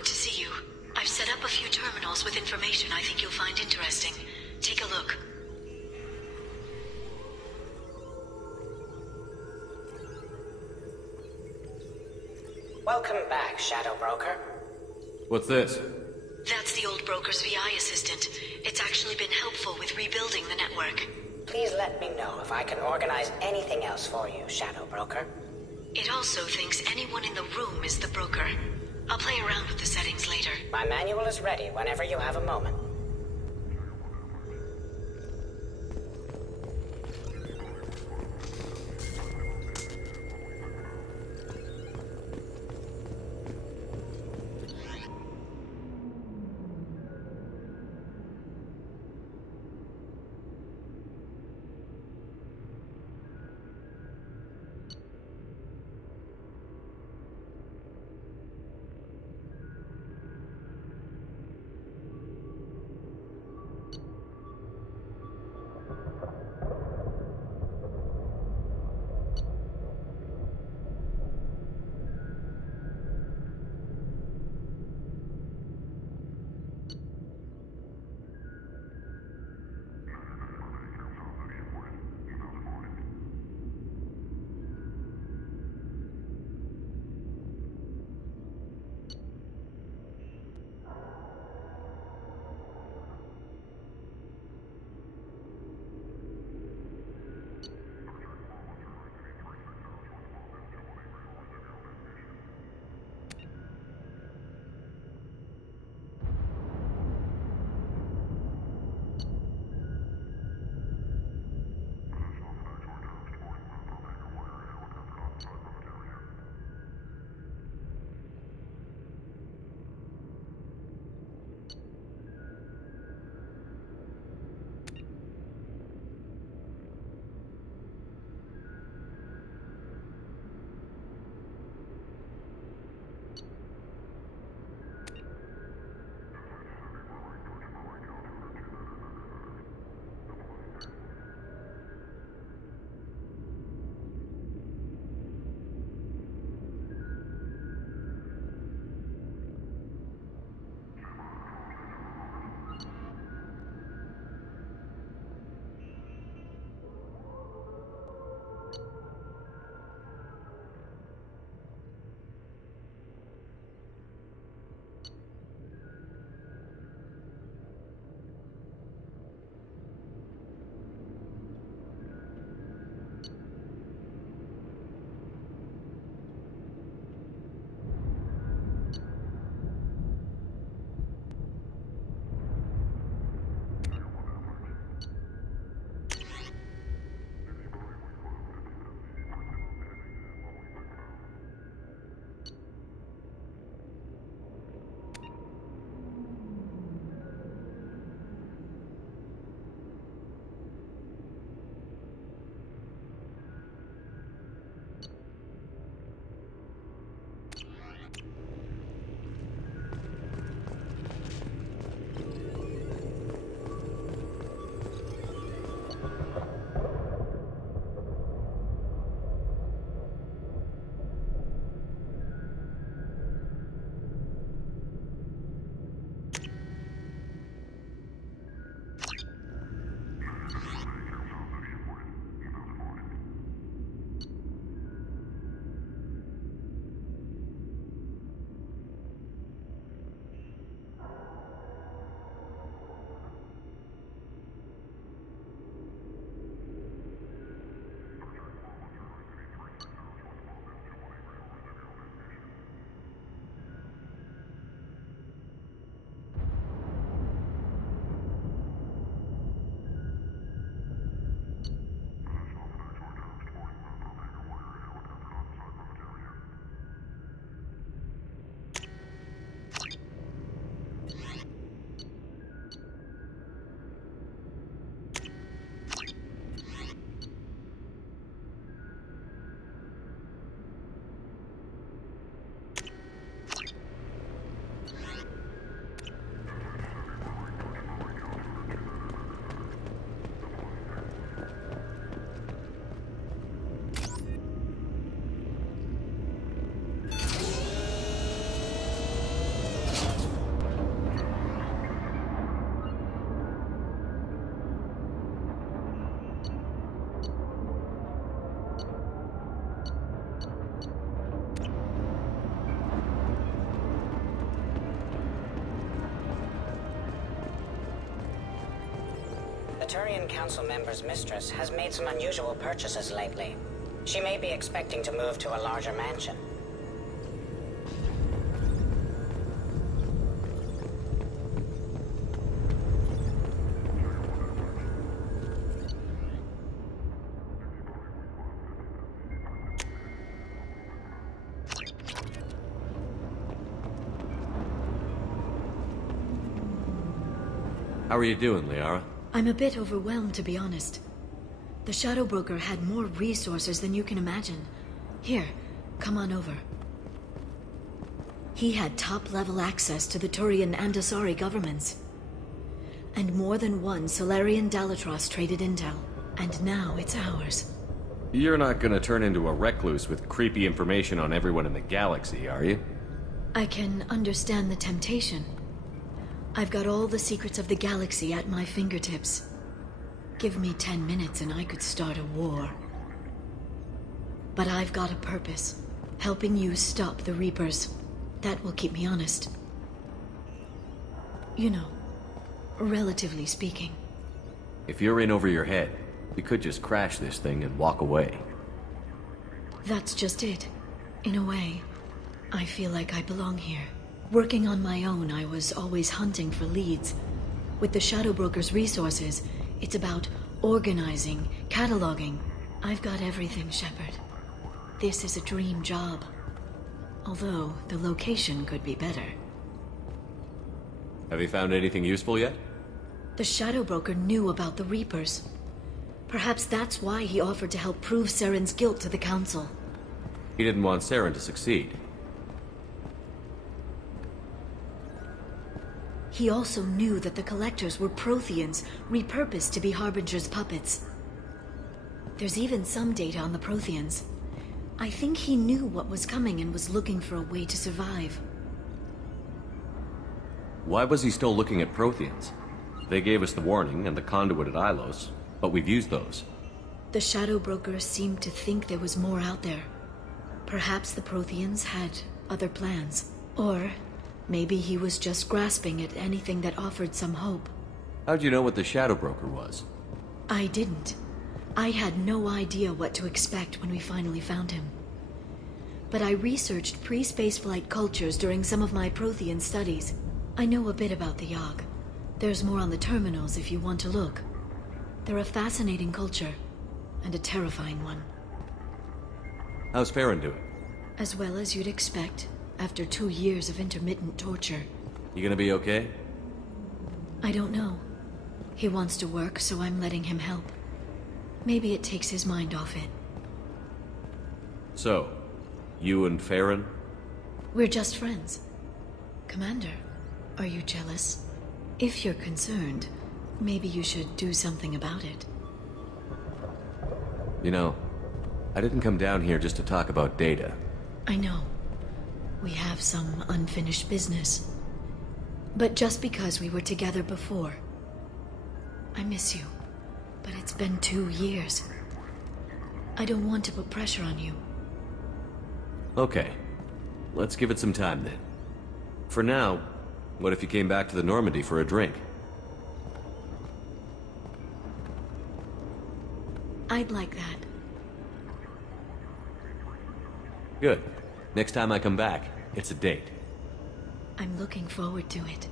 Good to see you. I've set up a few terminals with information I think you'll find interesting. Take a look. Welcome back, Shadow Broker. What's this? That's the old broker's VI assistant. It's actually been helpful with rebuilding the network. Please let me know if I can organize anything else for you, Shadow Broker. It also thinks anyone in the room is the broker. I'll play around with the settings later. My manual is ready whenever you have a moment. Turian Council member's mistress has made some unusual purchases lately. She may be expecting to move to a larger mansion. How are you doing, Liara? I'm a bit overwhelmed, to be honest. The Shadow Broker had more resources than you can imagine. Here, come on over. He had top-level access to the Turian and Asari governments. And more than one Solarian Dalatros traded intel. And now it's ours. You're not gonna turn into a recluse with creepy information on everyone in the galaxy, are you? I can understand the temptation. I've got all the secrets of the galaxy at my fingertips. Give me 10 minutes and I could start a war. But I've got a purpose. Helping you stop the Reapers. That will keep me honest. You know, relatively speaking. If you're in over your head, we could just crash this thing and walk away. That's just it. In a way, I feel like I belong here. Working on my own, I was always hunting for leads. With the Shadow Broker's resources, it's about organizing, cataloging. I've got everything, Shepard. This is a dream job. Although, the location could be better. Have you found anything useful yet? The Shadow Broker knew about the Reapers. Perhaps that's why he offered to help prove Saren's guilt to the Council. He didn't want Saren to succeed. He also knew that the Collectors were Protheans, repurposed to be Harbinger's puppets. There's even some data on the Protheans. I think he knew what was coming and was looking for a way to survive. Why was he still looking at Protheans? They gave us the warning and the conduit at Ilos, but we've used those. The Shadow Broker seemed to think there was more out there. Perhaps the Protheans had other plans. Or maybe he was just grasping at anything that offered some hope. How'd you know what the Shadow Broker was? I didn't. I had no idea what to expect when we finally found him. But I researched pre-spaceflight cultures during some of my Prothean studies. I know a bit about the Yogg. There's more on the terminals if you want to look. They're a fascinating culture, and a terrifying one. How's Farron doing? As well as you'd expect, after 2 years of intermittent torture. You gonna be okay? I don't know. He wants to work, so I'm letting him help. Maybe it takes his mind off it. So, you and Farron? We're just friends. Commander, are you jealous? If you're concerned, maybe you should do something about it. You know, I didn't come down here just to talk about data. I know. We have some unfinished business. But just because we were together before, I miss you. But it's been 2 years. I don't want to put pressure on you. Okay. Let's give it some time then. For now, what if you came back to the Normandy for a drink? I'd like that. Good. Next time I come back, it's a date. I'm looking forward to it.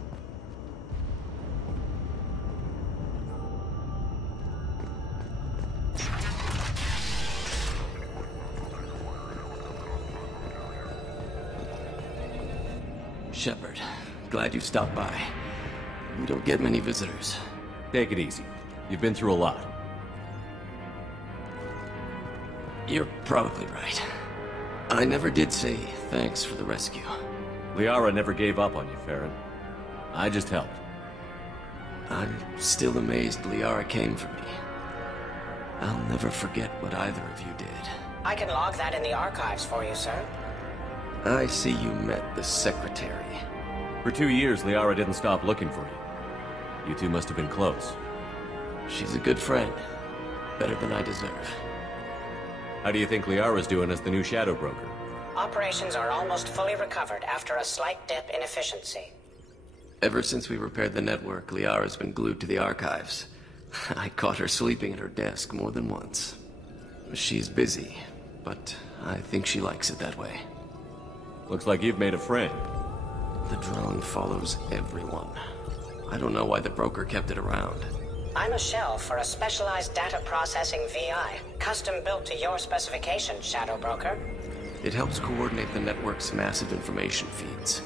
Shepard, glad you stopped by. We don't get many visitors. Take it easy. You've been through a lot. You're probably right. I never did say thanks for the rescue. Liara never gave up on you, Farron. I just helped. I'm still amazed Liara came for me. I'll never forget what either of you did. I can log that in the archives for you, sir. I see you met the Secretary. For 2 years, Liara didn't stop looking for you. You two must have been close. She's a good friend. Better than I deserve. How do you think Liara's doing as the new Shadow Broker? Operations are almost fully recovered after a slight dip in efficiency. Ever since we repaired the network, Liara's been glued to the archives. I caught her sleeping at her desk more than once. She's busy, but I think she likes it that way. Looks like you've made a friend. The drone follows everyone. I don't know why the broker kept it around. I'm a shell for a specialized data processing VI, custom built to your specifications, Shadow Broker. It helps coordinate the network's massive information feeds,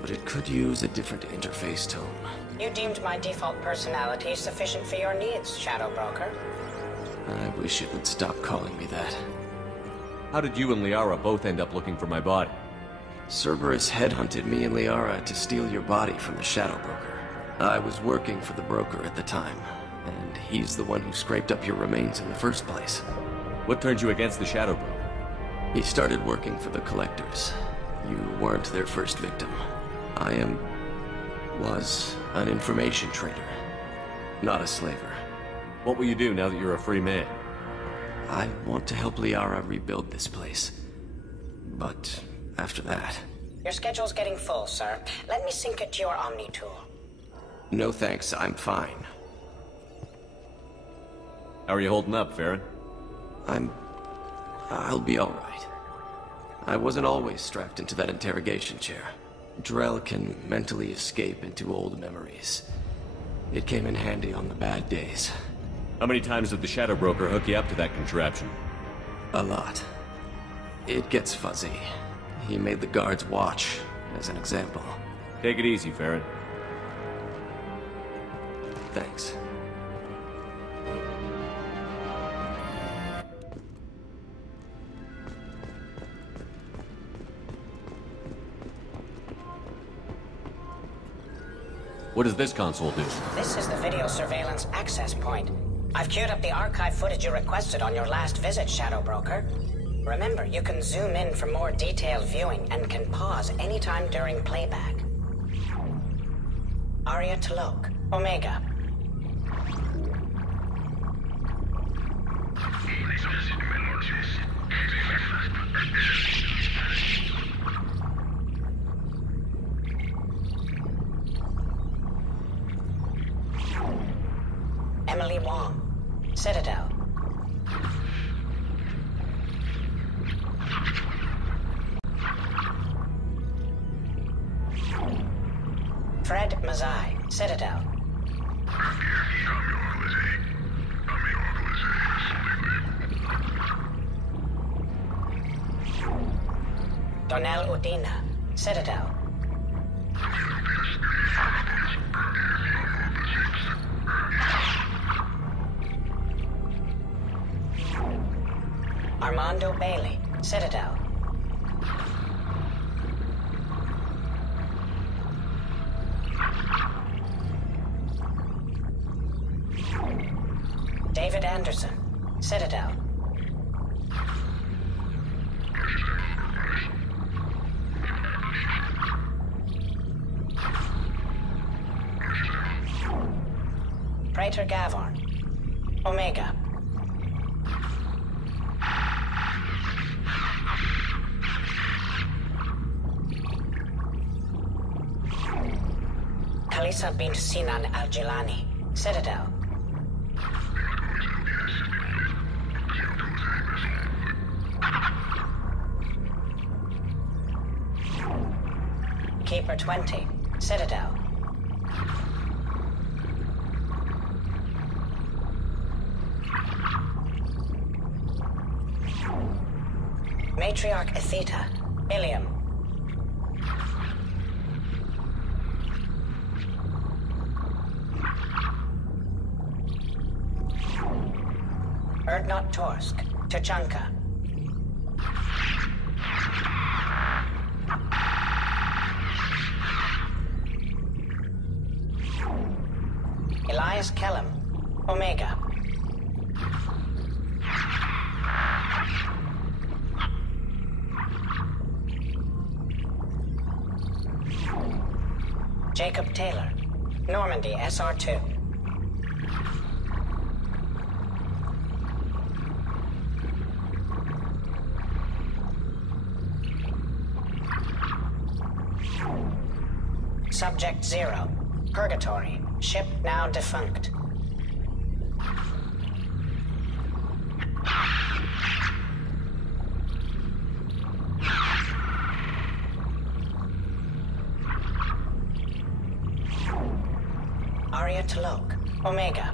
but it could use a different interface tone. You deemed my default personality sufficient for your needs, Shadow Broker. I wish it would stop calling me that. How did you and Liara both end up looking for my body? Cerberus headhunted me and Liara to steal your body from the Shadow Broker. I was working for the broker at the time, and he's the one who scraped up your remains in the first place. What turned you against the Shadow Broker? He started working for the Collectors. You weren't their first victim. Was an information trader, not a slaver. What will you do now that you're a free man? I want to help Liara rebuild this place. But after that... Your schedule's getting full, sir. Let me sync it to your Omni tool. No thanks, I'm fine. How are you holding up, Farron? I'll be alright. I wasn't always strapped into that interrogation chair. Drell can mentally escape into old memories. It came in handy on the bad days. How many times did the Shadow Broker hook you up to that contraption? A lot. It gets fuzzy. He made the guards watch, as an example. Take it easy, Farron. Thanks. What does this console do? This is the video surveillance access point. I've queued up the archive footage you requested on your last visit, Shadow Broker. Remember, you can zoom in for more detailed viewing and can pause anytime during playback. Aria Talok, Omega. Emily Wong, Citadel. Fred Mazai, Citadel. Donnell Udina, Citadel. Armando Bailey, Citadel. David Anderson, Citadel. Praetor Gavorn, Omega. Khalisa bint Sinan Al-Jilani, Citadel. Keeper 20, Citadel. Matriarch Atheta, Ilium. Erdnot Torsk, Tuchanka. Elias Kellum, Omega. Jacob Taylor, Normandy SR2. Subject 0, Purgatory, ship now defunct. Where to look? Omega.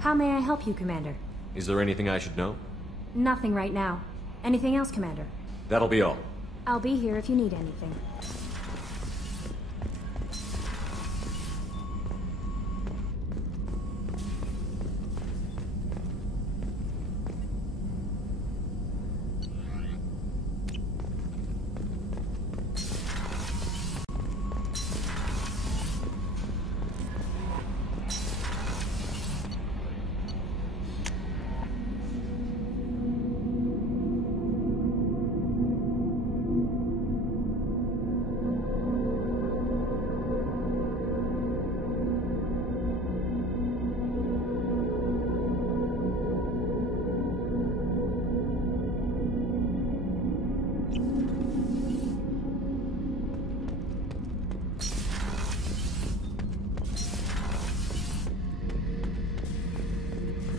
How may I help you, Commander? Is there anything I should know? Nothing right now. Anything else, Commander? That'll be all. I'll be here if you need anything.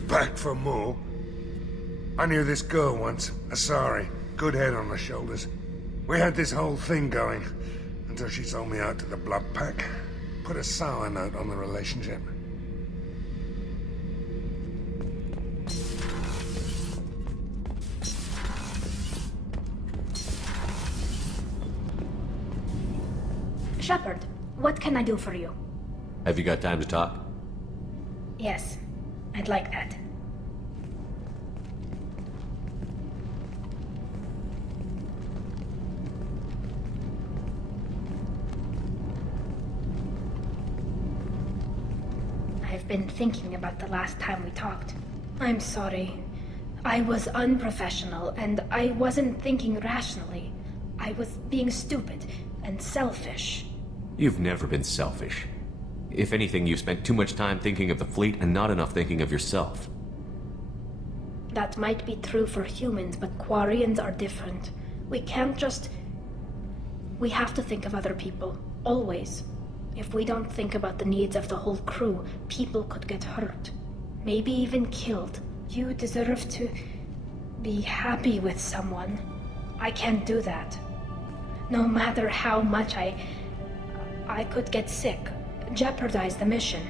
Back for more? I knew this girl once, Asari. Good head on her shoulders. We had this whole thing going, until she sold me out to the Blood Pack. Put a sour note on the relationship. Shepard, what can I do for you? Have you got time to talk? Yes, I'd like that. I've been thinking about the last time we talked. I'm sorry. I was unprofessional, and I wasn't thinking rationally. I was being stupid and selfish. You've never been selfish. If anything, you've spent too much time thinking of the fleet and not enough thinking of yourself. That might be true for humans, but Quarians are different. We can't just... We have to think of other people. Always. If we don't think about the needs of the whole crew, people could get hurt. Maybe even killed. You deserve to... be happy with someone. I can't do that. No matter how much I could get sick. Jeopardize the mission.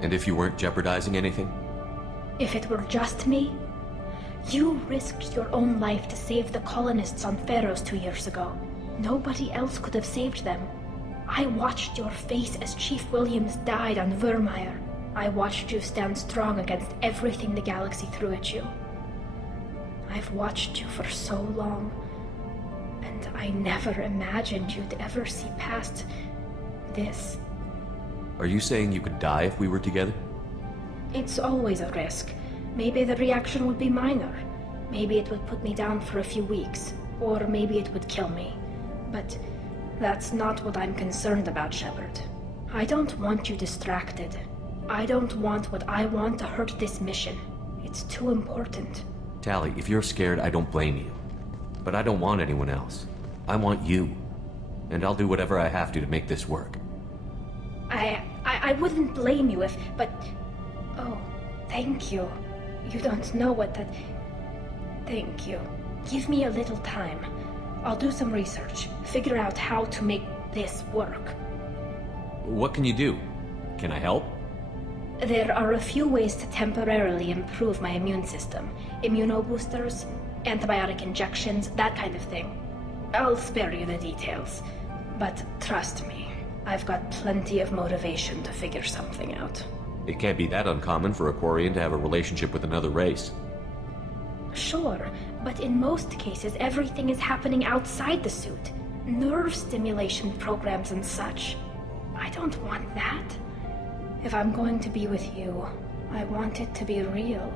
And if you weren't jeopardizing anything? If it were just me? You risked your own life to save the colonists on Pharos 2 years ago. Nobody else could have saved them. I watched your face as Chief Williams died on Vermeer. I watched you stand strong against everything the galaxy threw at you. I've watched you for so long, and I never imagined you'd ever see past this. Are you saying you could die if we were together? It's always a risk. Maybe the reaction would be minor. Maybe it would put me down for a few weeks, or maybe it would kill me. But that's not what I'm concerned about, Shepard. I don't want you distracted. I don't want what I want to hurt this mission. It's too important. Tali, if you're scared, I don't blame you. But I don't want anyone else. I want you. And I'll do whatever I have to make this work. I wouldn't blame you if, but... Oh, thank you. You don't know what that... Thank you. Give me a little time. I'll do some research, figure out how to make this work. What can you do? Can I help? There are a few ways to temporarily improve my immune system. Immunoboosters, antibiotic injections, that kind of thing. I'll spare you the details. But trust me, I've got plenty of motivation to figure something out. It can't be that uncommon for a Quarian to have a relationship with another race. Sure, but in most cases everything is happening outside the suit. Nerve stimulation programs and such. I don't want that. If I'm going to be with you, I want it to be real.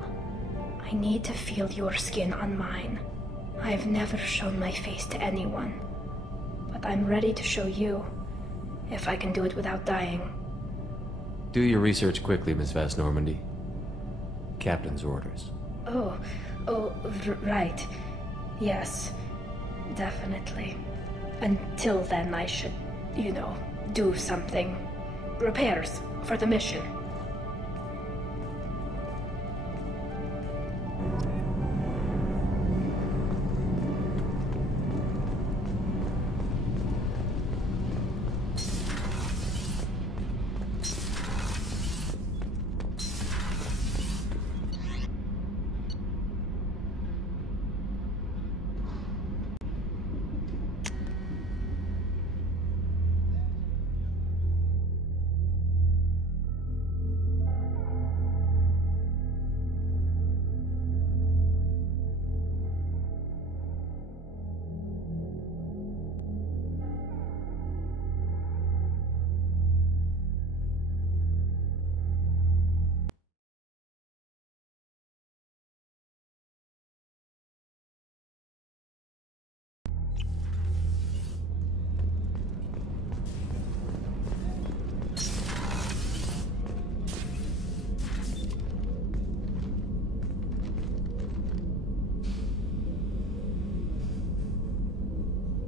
I need to feel your skin on mine. I've never shown my face to anyone. But I'm ready to show you, if I can do it without dying. Do your research quickly, Miss Vast Normandy. Captain's orders. Right. Yes, definitely. Until then, I should, do something. Repairs for the mission.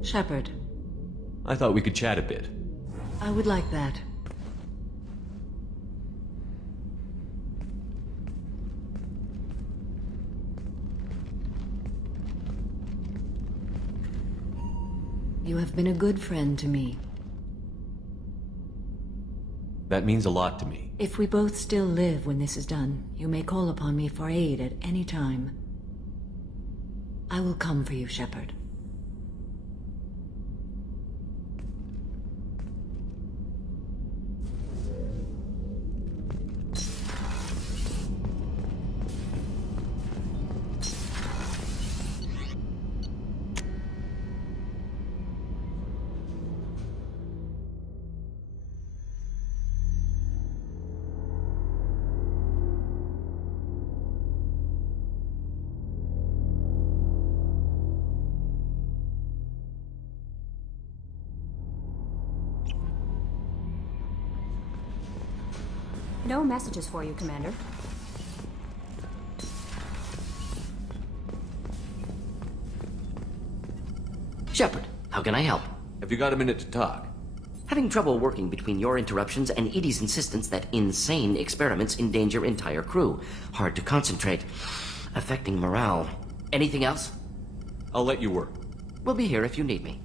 Shepard. I thought we could chat a bit. I would like that. You have been a good friend to me. That means a lot to me. If we both still live when this is done, you may call upon me for aid at any time. I will come for you, Shepard. No messages for you, Commander. Shepard, how can I help? Have you got a minute to talk? Having trouble working between your interruptions and Edie's insistence that insane experiments endanger entire crew. Hard to concentrate. Affecting morale. Anything else? I'll let you work. We'll be here if you need me.